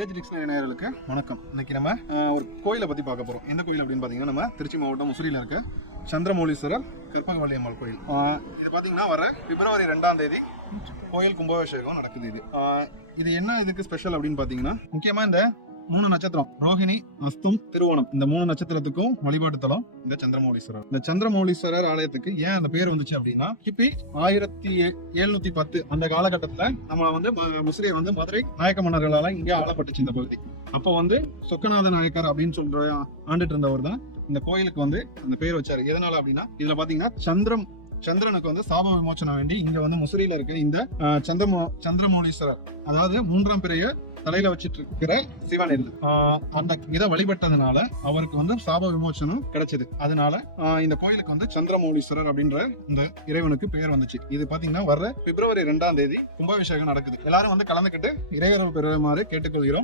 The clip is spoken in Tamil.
வில்லேஜ் டிக்ஷனரி நேயர்களுக்கு வணக்கம். இன்னைக்கு நம்ம ஒரு கோயிலை பற்றி பார்க்க போகிறோம். எந்த கோயில் அப்படின்னு பார்த்தீங்கன்னா நம்ம திருச்சி மாவட்டம் முசிறியில் இருக்க சந்திரமௌலீஸ்வரர் கற்பகவள்ளி அம்மாள் கோயில். இது பார்த்தீங்கன்னா வர பிப்ரவரி 2ஆம் தேதி கோயில் கும்பாபிஷேகம் நடக்குது. இது என்ன இதுக்கு ஸ்பெஷல் அப்படின்னு பார்த்தீங்கன்னா, முக்கியமாக இந்த 3 நட்சத்திரம் ரோஹிணி, அஸ்தம், திருவோணம், இந்த 3 நட்சத்திரத்துக்கும் வழிபாட்டு தலம் இந்த சந்திரமௌலீஸ்வரர். இந்த சந்திரமௌலீஸ்வரர் ஆலயத்துக்கு ஏன் அந்த பேர் வந்துச்சு அப்படின்னா, கிபி 1710 அந்த காலகட்டத்துல நம்ம முசிறியை மதுரை நாயக்க மன்னர்களால இங்கே ஆளப்பட்டுச்சு இந்த பகுதி. அப்போ சொக்கநாத நாயக்கர் அப்படின்னு சொல்ற ஆண்டுட்டு இருந்தவர் தான் இந்த கோயிலுக்கு அந்த பேர் வச்சாரு. எதனால அப்படின்னா, இதுல பாத்தீங்கன்னா சந்திரனுக்கு சாப விமோச்சனம் வேண்டி இங்க முசிறியில இருக்க இந்த சந்திரமௌலீஸ்வரர், அதாவது 3ஆம் பிறைய தலையில வச்சிட்டு இருக்கிற சிவன் அந்த இதை வழிபட்டதுனால அவருக்கு சாப விமோச்சனம் கிடைச்சது. அதனால இந்த கோயிலுக்கு சந்திரமௌலீஸ்வரர் அப்படின்ற இந்த இறைவனுக்கு பெயர் வந்துச்சு. இது பாத்தீங்கன்னா வர்ற பிப்ரவரி 2ஆம் தேதி கும்பாபிஷேகம் நடக்குது. எல்லாரும் கலந்துக்கிட்டு இறையருள் பெறுமாறு கேட்டுக்கொள்கிறோம்.